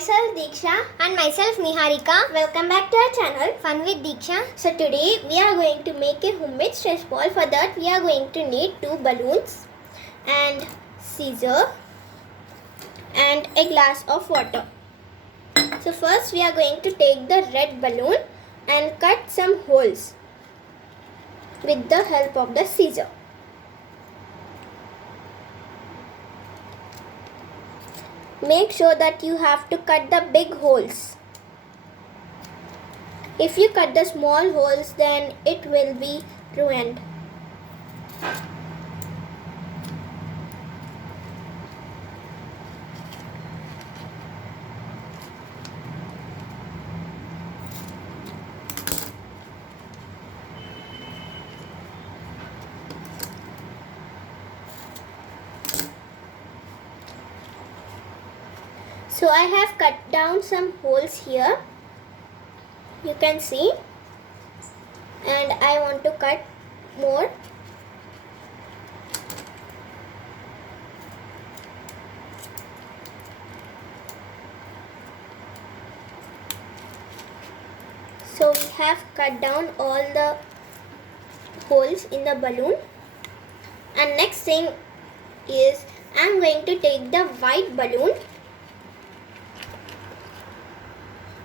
myself Deeksha and myself Niharika. Welcome back to our channel Fun with Deeksha. So today we are going to make a homemade stress ball. For that we are going to need 2 balloons and scissor and a glass of water. So first we are going to take the red balloon and cut some holes with the help of the scissor. Make sure that you have to cut the big holes. If you cut the small holes, then it will be ruined. So I have cut down some holes here, you can see, and I want to cut more. So we have cut down all the holes in the balloon, and next thing is I am going to take the white balloon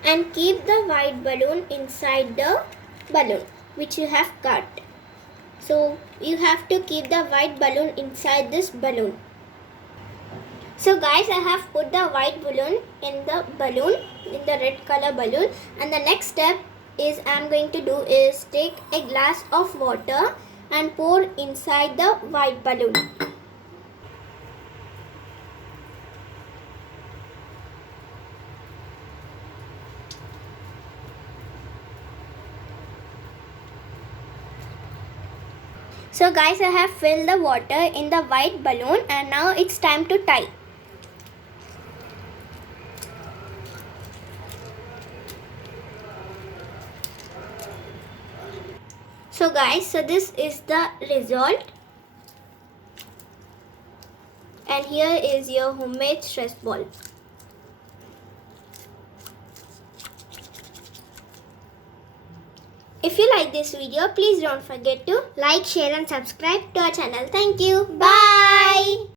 and keep the white balloon inside the balloon which you have cut. So you have to keep the white balloon inside this balloon. So guys, I have put the white balloon in the red color balloon, and the next step is I am going to do is take a glass of water and pour inside the white balloon. So guys, I have filled the water in the white balloon and now it's time to tie. So guys, this is the result. And here is your homemade stress ball. If you like this video, please don't forget to Like, share and subscribe to our channel. Thank you. Bye.